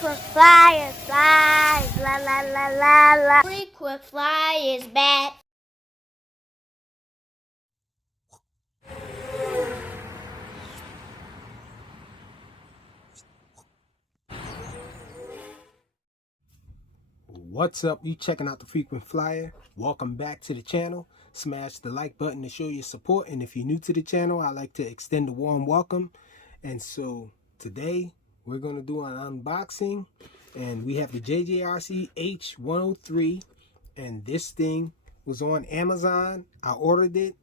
Frequent flyer flies, la la la la la. Frequent flyers back. What's up? You checking out the Frequent Flyer? Welcome back to the channel. Smash the like button to show your support, and if you're new to the channel, I'd like to extend a warm welcome. And so today we're going to do an unboxing, and we have the Jjrc H103, and this thing was on Amazon. I ordered it.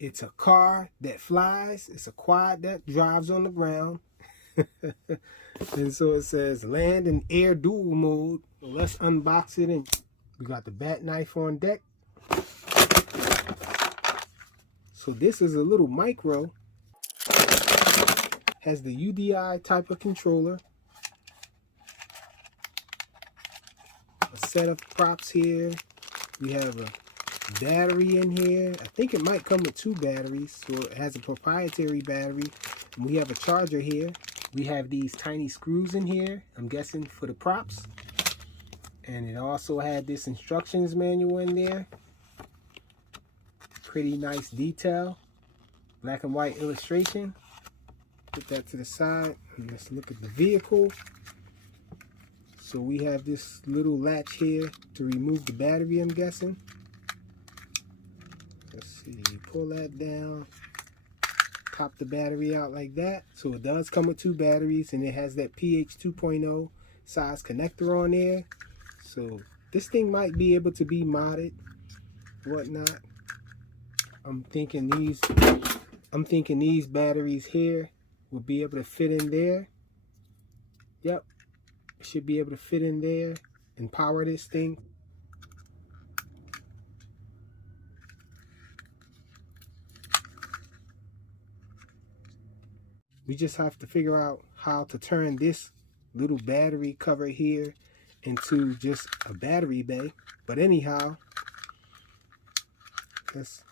It's a car that flies. It's a quad that drives on the ground. And so it says land and air dual mode. So let's unbox it, and we got the bat knife on deck. So this is a little micro. Has the UDI type of controller. A set of props here. We have a battery in here. I think it might come with 2 batteries. So it has a proprietary battery. And we have a charger here. We have these tiny screws in here, I'm guessing for the props. And it also had this instructions manual in there. Pretty nice detail. Black and white illustration. Put that to the side. And let's look at the vehicle. So we have this little latch here to remove the battery, I'm guessing. Let's see, pull that down. Pop the battery out like that. So it does come with 2 batteries, and it has that pH 2.0 size connector on there. So this thing might be able to be modded, whatnot. I'm thinking these batteries here will be able to fit in there. Yep, should be able to fit in there and power this thing. We just have to figure out how to turn this little battery cover here into just a battery bay. But anyhow, let's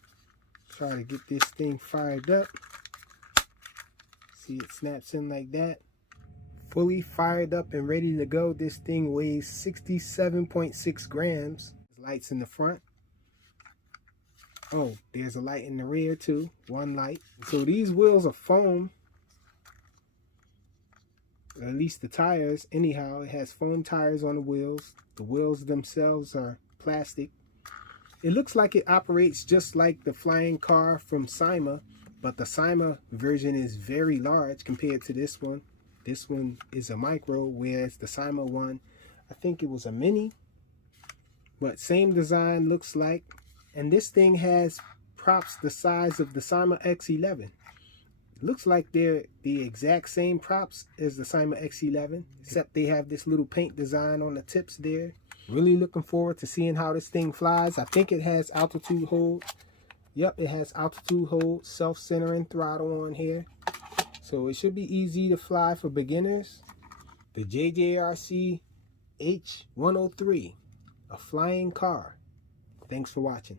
try to get this thing fired up. See, it snaps in like that. Fully fired up and ready to go. This thing weighs 67.6 grams. Lights in the front. Oh, there's a light in the rear too. 1 light. So these wheels are foam. At least the tires. Anyhow, it has foam tires on the wheels. The wheels themselves are plastic. It looks like it operates just like the flying car from Cyma, but the Cyma version is very large compared to this one. This one is a micro, whereas the Cyma one, I think it was a mini, but same design looks like. And this thing has props the size of the Cyma X11. Looks like they're the exact same props as the Cyma X11, except they have this little paint design on the tips there. Really looking forward to seeing how this thing flies. I think it has altitude hold. Yep, it has altitude hold, self-centering throttle on here. So it should be easy to fly for beginners. The Jjrc H103, a flying car. Thanks for watching.